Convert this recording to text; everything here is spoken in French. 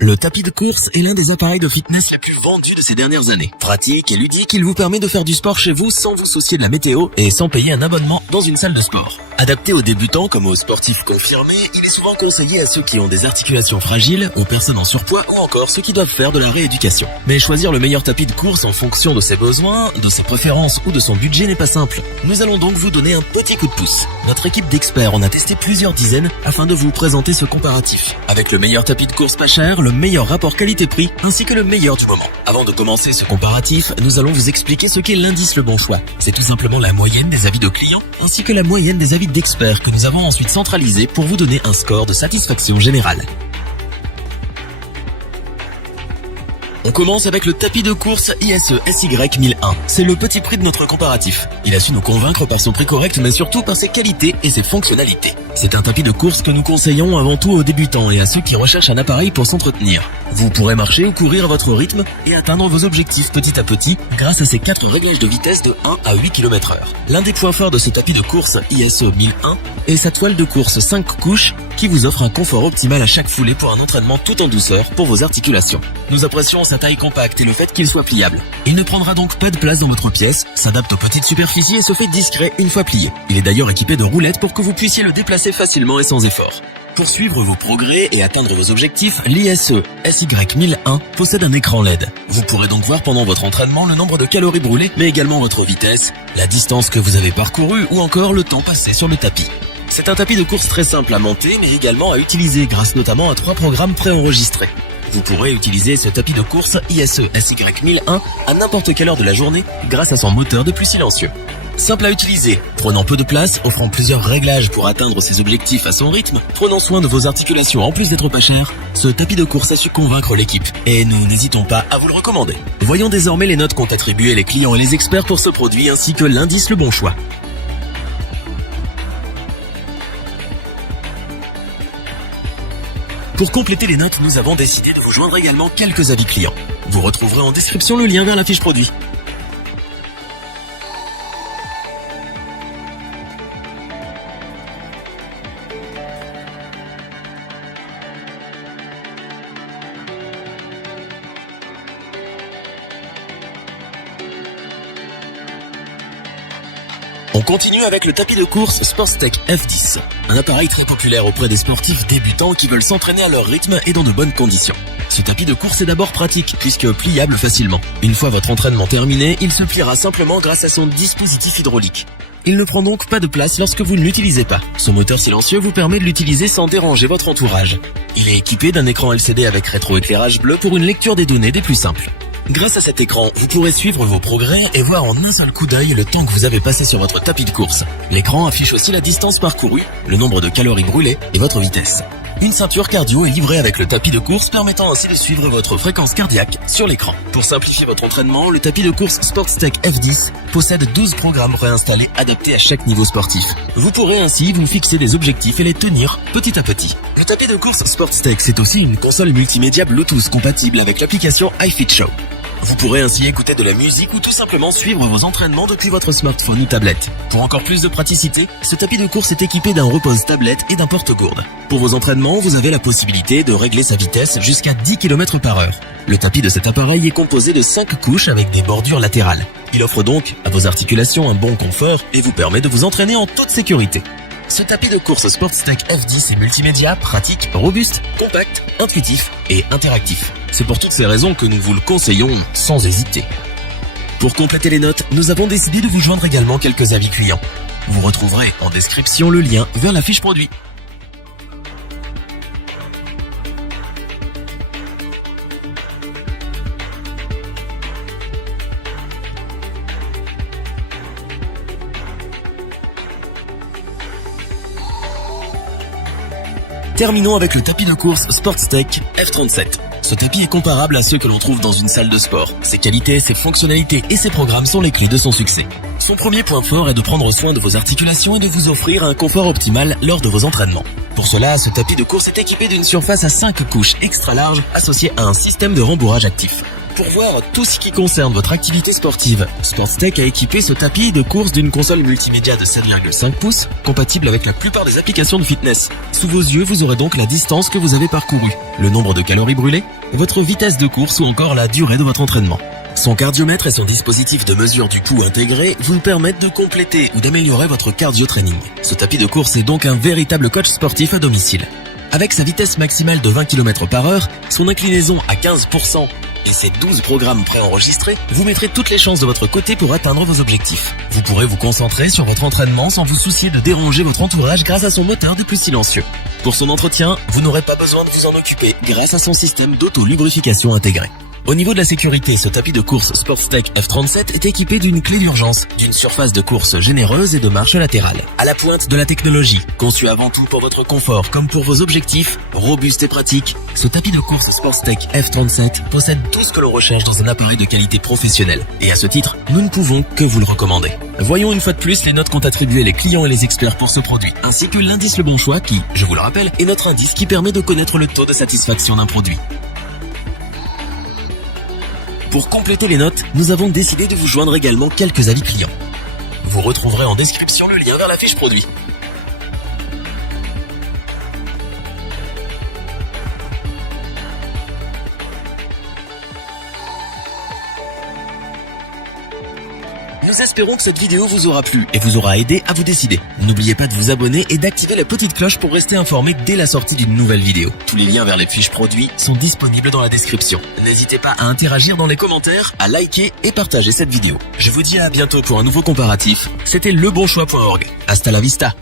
Le tapis de course est l'un des appareils de fitness les plus vendus de ces dernières années. Pratique et ludique, il vous permet de faire du sport chez vous sans vous soucier de la météo et sans payer un abonnement dans une salle de sport. Adapté aux débutants comme aux sportifs confirmés, il est souvent conseillé à ceux qui ont des articulations fragiles, aux personnes en surpoids ou encore ceux qui doivent faire de la rééducation. Mais choisir le meilleur tapis de course en fonction de ses besoins, de ses préférences ou de son budget n'est pas simple. Nous allons donc vous donner un petit coup de pouce. Notre équipe d'experts en a testé plusieurs dizaines afin de vous présenter ce comparatif. Avec le meilleur tapis de course pas cher, le meilleur rapport qualité-prix ainsi que le meilleur du moment. Avant de commencer ce comparatif, nous allons vous expliquer ce qu'est l'indice Le Bon Choix. C'est tout simplement la moyenne des avis de clients ainsi que la moyenne des avis d'experts que nous avons ensuite centralisé pour vous donner un score de satisfaction générale. On commence avec le tapis de course ISE SY 1001. C'est le petit prix de notre comparatif. Il a su nous convaincre par son prix correct, mais surtout par ses qualités et ses fonctionnalités. C'est un tapis de course que nous conseillons avant tout aux débutants et à ceux qui recherchent un appareil pour s'entretenir. Vous pourrez marcher ou courir à votre rythme et atteindre vos objectifs petit à petit grâce à ses 4 réglages de vitesse de 1 à 8 km/h. L'un des points forts de ce tapis de course ISE 1001 est sa toile de course 5 couches qui vous offre un confort optimal à chaque foulée pour un entraînement tout en douceur pour vos articulations. Nous apprécions sa taille compacte et le fait qu'il soit pliable. Il ne prendra donc pas de place dans votre pièce, s'adapte aux petites superficies et se fait discret une fois plié. Il est d'ailleurs équipé de roulettes pour que vous puissiez le déplacer facilement et sans effort. Pour suivre vos progrès et atteindre vos objectifs, l'ISE SY 1001 possède un écran LED. Vous pourrez donc voir pendant votre entraînement le nombre de calories brûlées, mais également votre vitesse, la distance que vous avez parcourue ou encore le temps passé sur le tapis. C'est un tapis de course très simple à monter, mais également à utiliser grâce notamment à 3 programmes préenregistrés. Vous pourrez utiliser ce tapis de course ISE SY 1001 à n'importe quelle heure de la journée grâce à son moteur de plus silencieux. Simple à utiliser, prenant peu de place, offrant plusieurs réglages pour atteindre ses objectifs à son rythme, prenant soin de vos articulations en plus d'être pas cher, ce tapis de course a su convaincre l'équipe et nous n'hésitons pas à vous le recommander. Voyons désormais les notes qu'ont attribuées les clients et les experts pour ce produit ainsi que l'indice Le Bon Choix. Pour compléter les notes, nous avons décidé de vous joindre également quelques avis clients. Vous retrouverez en description le lien vers la fiche produit. On continue avec le tapis de course Sportstech F10, un appareil très populaire auprès des sportifs débutants qui veulent s'entraîner à leur rythme et dans de bonnes conditions. Ce tapis de course est d'abord pratique puisque pliable facilement. Une fois votre entraînement terminé, il se pliera simplement grâce à son dispositif hydraulique. Il ne prend donc pas de place lorsque vous ne l'utilisez pas. Son moteur silencieux vous permet de l'utiliser sans déranger votre entourage. Il est équipé d'un écran LCD avec rétroéclairage bleu pour une lecture des données des plus simples. Grâce à cet écran, vous pourrez suivre vos progrès et voir en un seul coup d'œil le temps que vous avez passé sur votre tapis de course. L'écran affiche aussi la distance parcourue, le nombre de calories brûlées et votre vitesse. Une ceinture cardio est livrée avec le tapis de course permettant ainsi de suivre votre fréquence cardiaque sur l'écran. Pour simplifier votre entraînement, le tapis de course Sportstech F10 possède 12 programmes préinstallés adaptés à chaque niveau sportif. Vous pourrez ainsi vous fixer des objectifs et les tenir petit à petit. Le tapis de course Sportstech, c'est aussi une console multimédia Bluetooth compatible avec l'application iFitShow. Vous pourrez ainsi écouter de la musique ou tout simplement suivre vos entraînements depuis votre smartphone ou tablette. Pour encore plus de praticité, ce tapis de course est équipé d'un repose tablette et d'un porte-gourde. Pour vos entraînements, vous avez la possibilité de régler sa vitesse jusqu'à 10 km/h. Le tapis de cet appareil est composé de 5 couches avec des bordures latérales. Il offre donc à vos articulations un bon confort et vous permet de vous entraîner en toute sécurité. Ce tapis de course Sportstech F10 est multimédia, pratique, robuste, compact, intuitif et interactif. C'est pour toutes ces raisons que nous vous le conseillons sans hésiter. Pour compléter les notes, nous avons décidé de vous joindre également quelques avis clients. Vous retrouverez en description le lien vers la fiche produit. Terminons avec le tapis de course Sportstech F37. Ce tapis est comparable à ceux que l'on trouve dans une salle de sport. Ses qualités, ses fonctionnalités et ses programmes sont les clés de son succès. Son premier point fort est de prendre soin de vos articulations et de vous offrir un confort optimal lors de vos entraînements. Pour cela, ce tapis de course est équipé d'une surface à 5 couches extra larges associée à un système de rembourrage actif. pour voir tout ce qui concerne votre activité sportive. Sportstech a équipé ce tapis de course d'une console multimédia de 7,5 pouces, compatible avec la plupart des applications de fitness. Sous vos yeux, vous aurez donc la distance que vous avez parcourue, le nombre de calories brûlées, votre vitesse de course ou encore la durée de votre entraînement. Son cardiomètre et son dispositif de mesure du pouls intégré vous permettent de compléter ou d'améliorer votre cardio-training. Ce tapis de course est donc un véritable coach sportif à domicile. Avec sa vitesse maximale de 20 km/h, son inclinaison à 15% et ses 12 programmes préenregistrés, vous mettrez toutes les chances de votre côté pour atteindre vos objectifs. Vous pourrez vous concentrer sur votre entraînement sans vous soucier de déranger votre entourage grâce à son moteur des plus silencieux. Pour son entretien, vous n'aurez pas besoin de vous en occuper grâce à son système d'auto-lubrification intégré. Au niveau de la sécurité, ce tapis de course Sportstech F37 est équipé d'une clé d'urgence, d'une surface de course généreuse et de marche latérale. À la pointe de la technologie, conçu avant tout pour votre confort comme pour vos objectifs, robuste et pratique, ce tapis de course Sportstech F37 possède tout ce que l'on recherche dans un appareil de qualité professionnelle. Et à ce titre, nous ne pouvons que vous le recommander. Voyons une fois de plus les notes qu'ont attribuées les clients et les experts pour ce produit, ainsi que l'indice Le Bon Choix qui, je vous le rappelle, est notre indice qui permet de connaître le taux de satisfaction d'un produit. Pour compléter les notes, nous avons décidé de vous joindre également quelques avis clients. Vous retrouverez en description le lien vers la fiche produit. Nous espérons que cette vidéo vous aura plu et vous aura aidé à vous décider. N'oubliez pas de vous abonner et d'activer la petite cloche pour rester informé dès la sortie d'une nouvelle vidéo. Tous les liens vers les fiches produits sont disponibles dans la description. N'hésitez pas à interagir dans les commentaires, à liker et partager cette vidéo. Je vous dis à bientôt pour un nouveau comparatif. C'était lebonchoix.org. Hasta la vista.